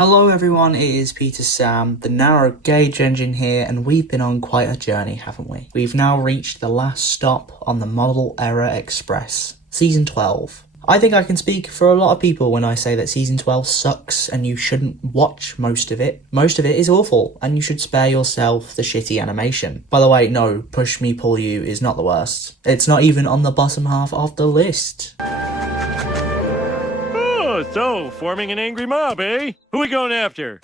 Hello everyone, it is Peter Sam, the narrow gauge engine here, and we've been on quite a journey, haven't we? We've now reached the last stop on the Model Era Express, Season 12. I think I can speak for a lot of people when I say that Season 12 sucks and you shouldn't watch most of it. Most of it is awful, and you should spare yourself the shitty animation. By the way, no, Push Me Pull You is not the worst. It's not even on the bottom half of the list. So, forming an angry mob, eh? Who are we going after?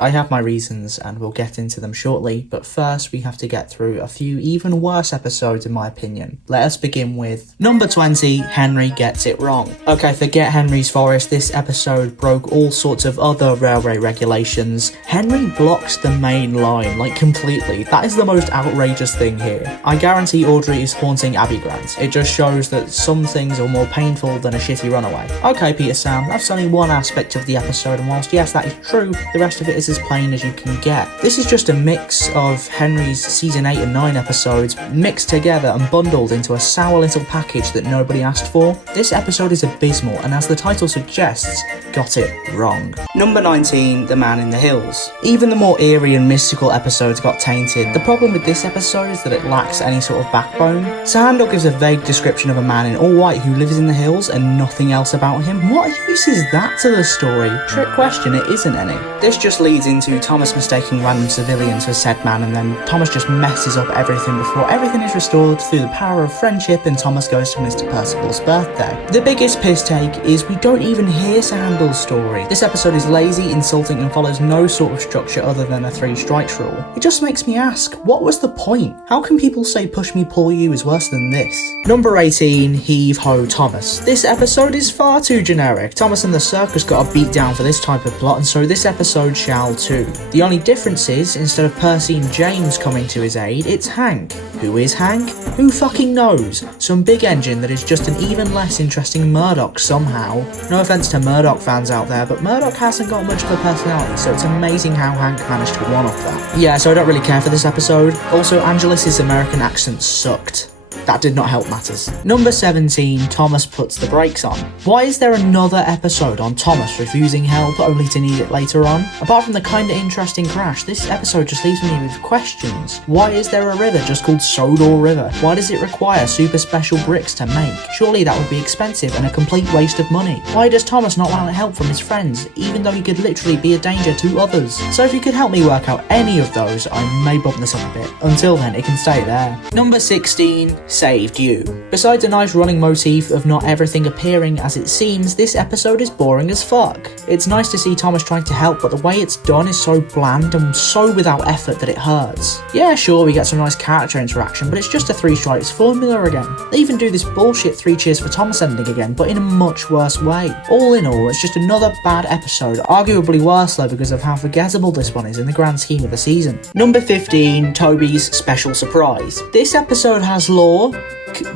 I have my reasons and we'll get into them shortly, but first we have to get through a few even worse episodes in my opinion. Let us begin with number 20, Henry Gets It Wrong. Okay, forget Henry's Forest, this episode broke all sorts of other railway regulations. Henry blocks the main line, like completely. That is the most outrageous thing here. I guarantee Audrey is haunting Abbey Grant. It just shows that some things are more painful than a shitty runaway. Okay, Peter Sam, that's only one aspect of the episode, and whilst yes, that is true, the rest of it is as plain as you can get. This is just a mix of Henry's season 8 and 9 episodes mixed together and bundled into a sour little package that nobody asked for. This episode is abysmal, and as the title suggests, got it wrong. Number 19, The Man in the Hills. Even the more eerie and mystical episodes got tainted. The problem with this episode is that it lacks any sort of backbone. Sandor gives a vague description of a man in all white who lives in the hills and nothing else about him. What use is that to the story? Trick question, it isn't any. This just leads into Thomas mistaking random civilians for said man, and then Thomas just messes up everything before everything is restored through the power of friendship, and Thomas goes to Mr. Percival's birthday. The biggest piss take is we don't even hear Sandor's story. This episode is lazy, insulting, and follows no sort of structure other than a 3 strikes rule. It just makes me ask, what was the point? How can people say Push Me Pull You is worse than this? Number 18, Heave Ho Thomas. This episode is far too generic. Thomas and the circus got a beat down for this type of plot, and so this episode shall too. The only difference is, instead of Percy and James coming to his aid, it's Hank. Who is Hank? Who fucking knows? Some big engine that is just an even less interesting Murdoch somehow. No offense to Murdoch fans out there, but Murdoch hasn't got much of a personality, so it's amazing how Hank managed to one-up that. Yeah, so I don't really care for this episode. Also, Angelus's American accent sucked. That did not help matters. Number 17, Thomas puts the brakes on. Why is there another episode on Thomas refusing help only to need it later on? Apart from the kinda interesting crash, this episode just leaves me with questions. Why is there a river just called Sodor River? Why does it require super special bricks to make? Surely that would be expensive and a complete waste of money. Why does Thomas not want help from his friends, even though he could literally be a danger to others? So if you could help me work out any of those, I may bump this up a bit. Until then, it can stay there. Number 16, Saved You. Besides a nice running motif of not everything appearing as it seems, this episode is boring as fuck. It's nice to see Thomas trying to help, but the way it's done is so bland and so without effort that it hurts. Yeah, sure, we get some nice character interaction, but it's just a 3 strikes formula again. They even do this bullshit 3 cheers for Thomas ending again, but in a much worse way. All in all, it's just another bad episode, arguably worse though because of how forgettable this one is in the grand scheme of the season. Number 15, Toby's Special Surprise. This episode has lore.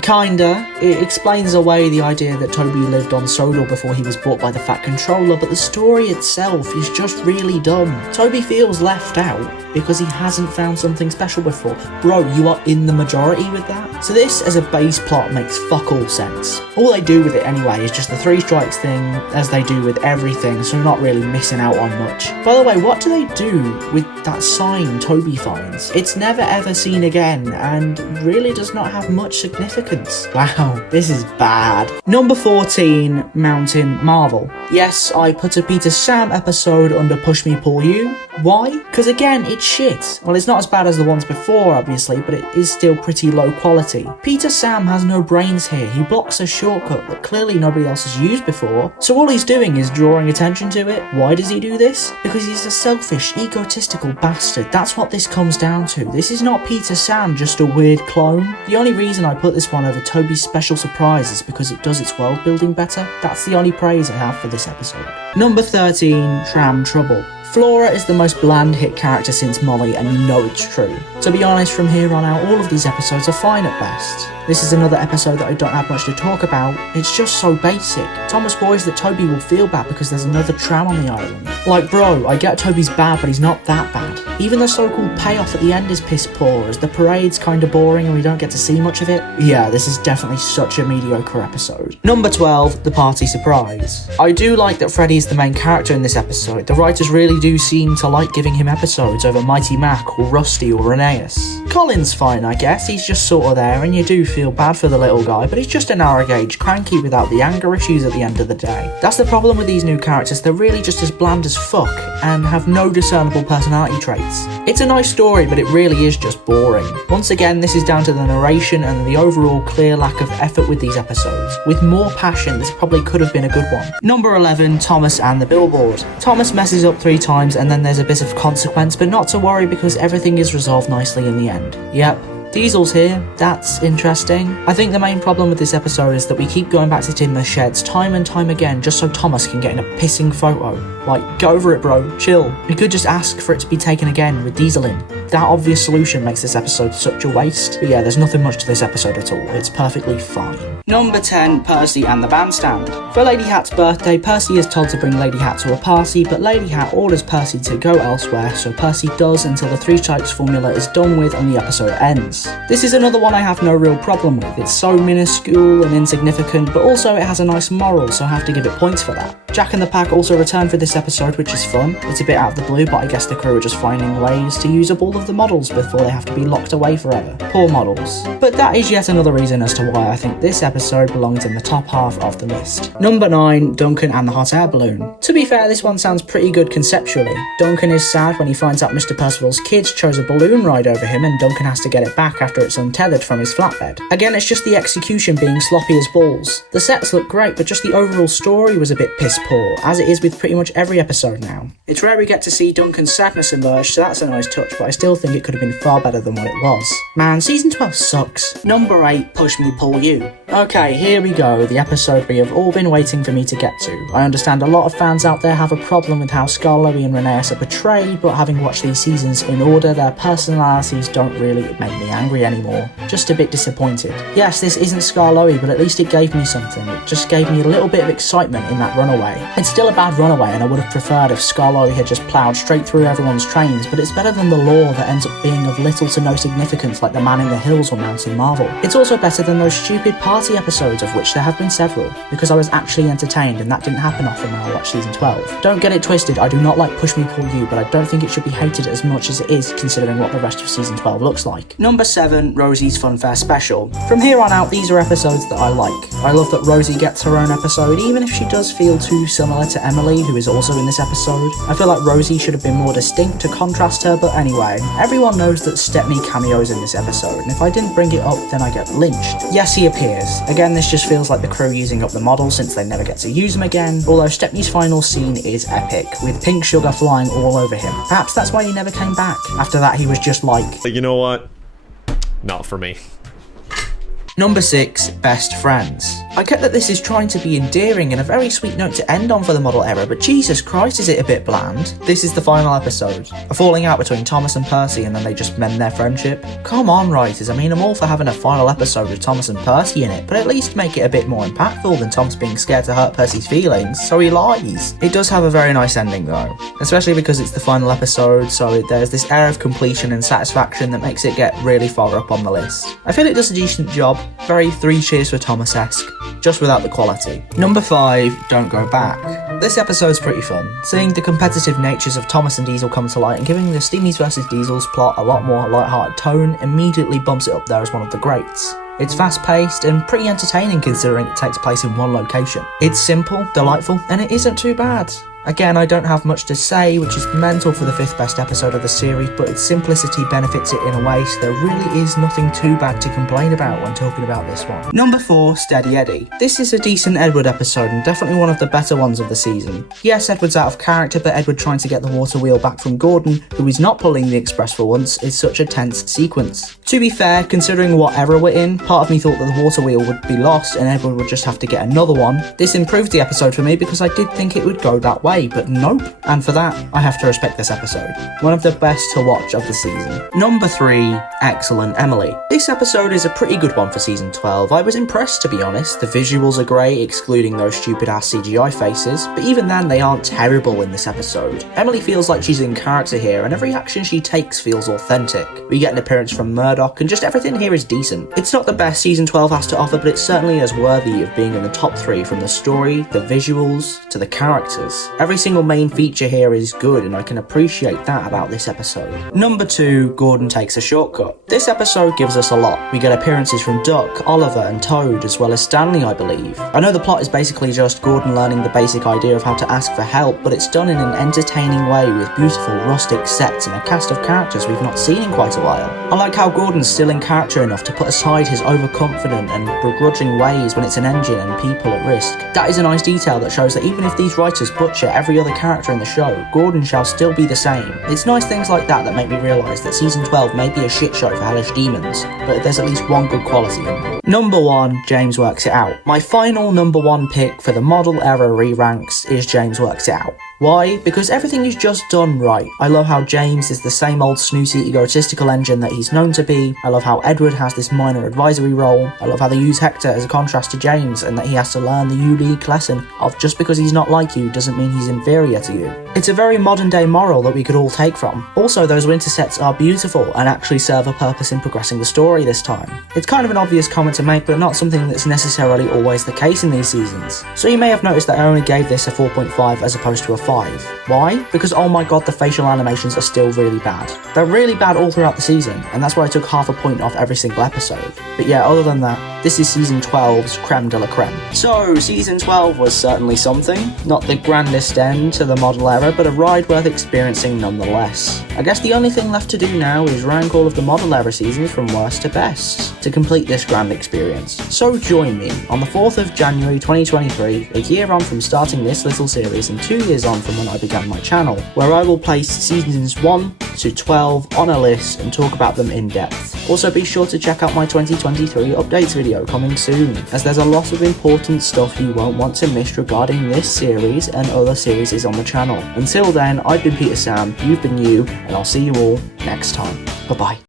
Kinda. It explains away the idea that Toby lived on Sodor before he was bought by the Fat Controller, but the story itself is just really dumb. Toby feels left out because he hasn't found something special before. Bro, you are in the majority with that. So this as a base plot makes fuck all sense. All they do with it anyway is just the 3 strikes thing, as they do with everything, so not really missing out on much. By the way, what do they do with that sign Toby finds? It's never ever seen again, and really does not have much significance. Wow, this is bad. Number 14, Mountain Marvel. Yes, I put a Peter Sam episode under Push Me Pull You. Why? Because again, it's shit. Well, it's not as bad as the ones before, obviously, but it is still pretty low quality. Peter Sam has no brains here. He blocks a shortcut that clearly nobody else has used before, so all he's doing is drawing attention to it. Why does he do this? Because he's a selfish, egotistical bastard. That's what this comes down to. This is not Peter Sam, just a weird clone. The only reason I put this one over Toby's Special Surprise is because it does its world building better. That's the only praise I have for this episode. Number 13, Tram Trouble. Flora is the most bland hit character since Molly, and you know it's true. To be honest, from here on out, all of these episodes are fine at best. This is another episode that I don't have much to talk about. It's just so basic. Thomas worries that Toby will feel bad because there's another tram on the island. Like, bro, I get Toby's bad, but he's not that bad. Even the so-called payoff at the end is piss poor, as the parade's kinda boring and we don't get to see much of it. Yeah, this is definitely such a mediocre episode. Number 12, the party surprise. I do like that Freddy is the main character in this episode. The writers really do seem to like giving him episodes over Mighty Mac or Rusty or Rheneas. Colin's fine, I guess, he's just sorta there and you do feel bad for the little guy, but he's just a narrow gauge cranky without the anger issues at the end of the day. That's the problem with these new characters, they're really just as bland as fuck and have no discernible personality traits. It's a nice story, but it really is just boring. Once again, this is down to the narration and the overall clear lack of effort with these episodes. With more passion, this probably could have been a good one. Number 11, Thomas and the Billboard. Thomas messes up 3 times and then there's a bit of consequence, but not to worry because everything is resolved nicely in the end. Yep. Diesel's here, that's interesting. I think the main problem with this episode is that we keep going back to Tinma's sheds time and time again just so Thomas can get in a pissing photo. Like, get over it bro, chill. We could just ask for it to be taken again with Diesel in. That obvious solution makes this episode such a waste. But yeah, there's nothing much to this episode at all, it's perfectly fine. Number 10, Percy and the Bandstand. For Lady Hat's birthday, Percy is told to bring Lady Hat to a party, but Lady Hat orders Percy to go elsewhere, so Percy does until the 3 Strikes formula is done with and the episode ends. This is another one I have no real problem with. It's so minuscule and insignificant, but also it has a nice moral, so I have to give it points for that. Jack and the Pack also return for this episode, which is fun. It's a bit out of the blue, but I guess the crew are just finding ways to use up all of the models before they have to be locked away forever. Poor models. But that is yet another reason as to why I think this episode belongs in the top half of the list. Number 9, Duncan and the hot air balloon. To be fair, this one sounds pretty good conceptually. Duncan is sad when he finds out Mr. Percival's kids chose a balloon ride over him and Duncan has to get it back after it's untethered from his flatbed. Again, it's just the execution being sloppy as balls. The sets look great, but just the overall story was a bit piss poor, as it is with pretty much every episode now. It's rare we get to see Duncan's sadness emerge, so that's a nice touch, but I still think it could have been far better than what it was. Man, season 12 sucks. Number 8, Push Me Pull You. Okay, here we go, the episode we have all been waiting for me to get to. I understand a lot of fans out there have a problem with how Scarlowy and Rheneas are portrayed, but having watched these seasons in order, their personalities don't really make me angry anymore. Just a bit disappointed. Yes, this isn't Scarlowy, but at least it gave me something. It just gave me a little bit of excitement in that runaway. It's still a bad runaway, and I would have preferred if Scarlowy had just ploughed straight through everyone's trains, but it's better than the lore that ends up being of little to no significance like the Man in the Hills or Mountain Marvel. It's also better than those stupid party episodes, of which there have been several, because I was actually entertained, and that didn't happen often when I watched season 12. Don't get it twisted, I do not like Push Me Pull You, but I don't think it should be hated as much as it is considering what the rest of season 12 looks like. Number 7, Rosie's Funfair special. From here on out, these are episodes that I like. I love that Rosie gets her own episode, even if she does feel too similar to Emily, who is also in this episode. I feel like Rosie should have been more distinct to contrast her, but anyway, everyone knows that Stepney cameos in this episode, and if I didn't bring it up, then I get lynched. Yes, he appears. Again, this just feels like the crew using up the model since they never get to use him again, although Stepney's final scene is epic, with pink sugar flying all over him. Perhaps that's why he never came back. After that, he was just like, you know what? Not for me. Number 6, Best Friends. I get that this is trying to be endearing and a very sweet note to end on for the model era, but Jesus Christ, is it a bit bland? This is the final episode. A falling out between Thomas and Percy and then they just mend their friendship. Come on, writers, I mean, I'm all for having a final episode with Thomas and Percy in it, but at least make it a bit more impactful than Thomas being scared to hurt Percy's feelings, so he lies. It does have a very nice ending though, especially because it's the final episode, so there's this air of completion and satisfaction that makes it get really far up on the list. I feel it does a decent job, very 3 Cheers for Thomas-esque, just without the quality. Number 5, Don't Go Back. This episode's pretty fun, seeing the competitive natures of Thomas and Diesel come to light and giving the Steamies vs Diesels plot a lot more light-hearted tone immediately bumps it up there as one of the greats. It's fast-paced and pretty entertaining considering it takes place in one location. It's simple, delightful, and it isn't too bad. Again, I don't have much to say, which is mental for the 5th best episode of the series, but its simplicity benefits it in a way, so there really is nothing too bad to complain about when talking about this one. Number 4, Steady Eddie. This is a decent Edward episode and definitely one of the better ones of the season. Yes, Edward's out of character, but Edward trying to get the water wheel back from Gordon, who is not pulling the express for once, is such a tense sequence. To be fair, considering what era we're in, part of me thought that the water wheel would be lost and Edward would just have to get another one. This improved the episode for me because I did think it would go that way. way, but nope. And for that, I have to respect this episode. One of the best to watch of the season. Number 3, Excellent Emily. This episode is a pretty good one for season 12. I was impressed, to be honest. The visuals are great, excluding those stupid ass CGI faces, but even then they aren't terrible in this episode. Emily feels like she's in character here, and every action she takes feels authentic. We get an appearance from Murdoch, and just everything here is decent. It's not the best season 12 has to offer, but it's certainly as worthy of being in the top 3 from the story, the visuals, to the characters. Every single main feature here is good, and I can appreciate that about this episode. Number 2, Gordon Takes a Shortcut. This episode gives us a lot. We get appearances from Duck, Oliver, and Toad, as well as Stanley, I believe. I know the plot is basically just Gordon learning the basic idea of how to ask for help, but it's done in an entertaining way with beautiful rustic sets and a cast of characters we've not seen in quite a while. I like how Gordon's still in character enough to put aside his overconfident and begrudging ways when it's an engine and people at risk. That is a nice detail that shows that even if these writers butcher every other character in the show, Gordon shall still be the same. It's nice things like that make me realise that season 12 may be a shit show for hellish demons, but there's at least one good quality in it. Number 1, James Works It Out. My final number 1 pick for the model era re-ranks is James Works It Out. Why? Because everything is just done right. I love how James is the same old snooty, egotistical engine that he's known to be. I love how Edward has this minor advisory role. I love how they use Hector as a contrast to James, and that he has to learn the unique lesson of just because he's not like you doesn't mean he's inferior to you. It's a very modern day moral that we could all take from. Also, those winter sets are beautiful and actually serve a purpose in progressing the story this time. It's kind of an obvious comment to make, but not something that's necessarily always the case in these seasons. So you may have noticed that I only gave this a 4.5 as opposed to a 5. Why? Because oh my god, the facial animations are still really bad. They're really bad all throughout the season, and that's why I took half a point off every single episode. But yeah, other than that, this is season 12's creme de la creme. So, season 12 was certainly something. Not the grandest end to the model era, but a ride worth experiencing nonetheless. I guess the only thing left to do now is rank all of the model era seasons from worst to best, to complete this grand experience. So join me on the 4th of January 2023, a year on from starting this little series and 2 years on from when I began my channel, where I will place seasons 1 to 12 on a list and talk about them in depth. Also be sure to check out my 2023 updates video coming soon, as there's a lot of important stuff you won't want to miss regarding this series and other series on the channel. Until then, I've been Peter Sam, you've been you, and I'll see you all next time. Bye bye.